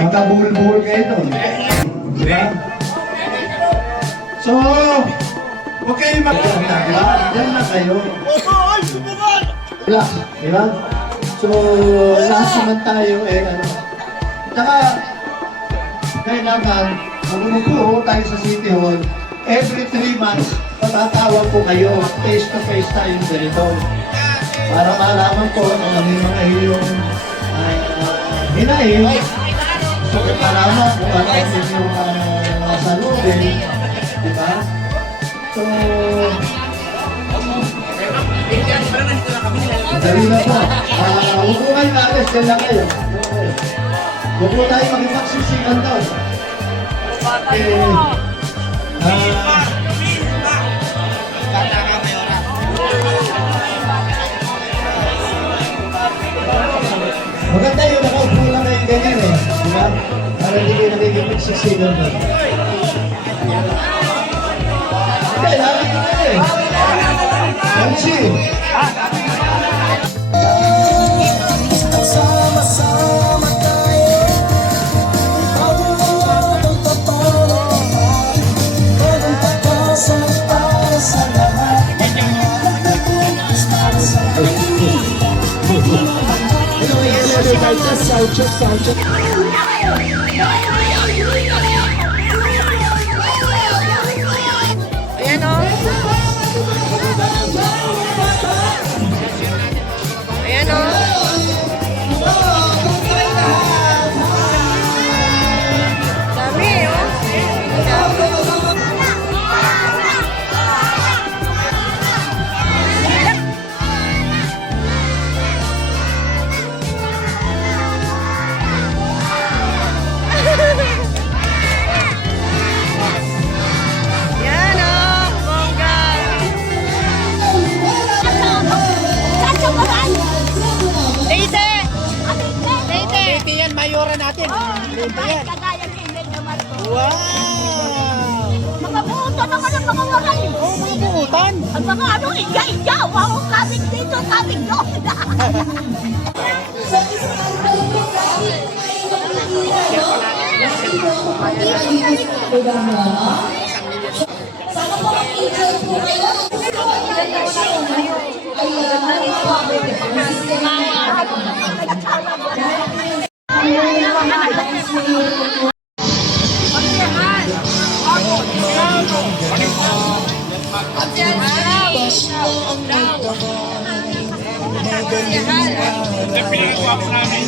magkabuhol-buhol kayo doon. Diba? So, huwag kayo mag-diba? Diyan na kayo. Diba? So, lahat naman tayo Tsaka, kailangan, magumupo tayo sa City Hall, every 3 months, patatawag po kayo, face-to-face tayong ganito. Para malaman po kung ano yung mga iyong hinahin. So, malaman kung ano yung salubin. Diba? So, dali na po. Huwag po kayo na-arrest, yan lang kayo. Huwag po tayo mag-ipagsisikan daw. Maganda yung nakaupo lang na yung ganyan diba? Para hindi kayo nagiging pagsisikan daw. Okay, namin ko Nancy! Sama-sama tayo Pag-uwag ang totoo Bagong pagkasa para sa lahat Nagpunas para sa Ayan o. Ayan o. Dami o. Yan o. Bongga. Leite! Leite! Leite yan, mayora natin. Leite yan. Wow! Mga buto naman ang mga waray. Oh, mga buutan. Ang mga iya-iya. Wow, kabig dito, kabig doon. Sana po mag-enjoy po kayo. Pinagawa po namin.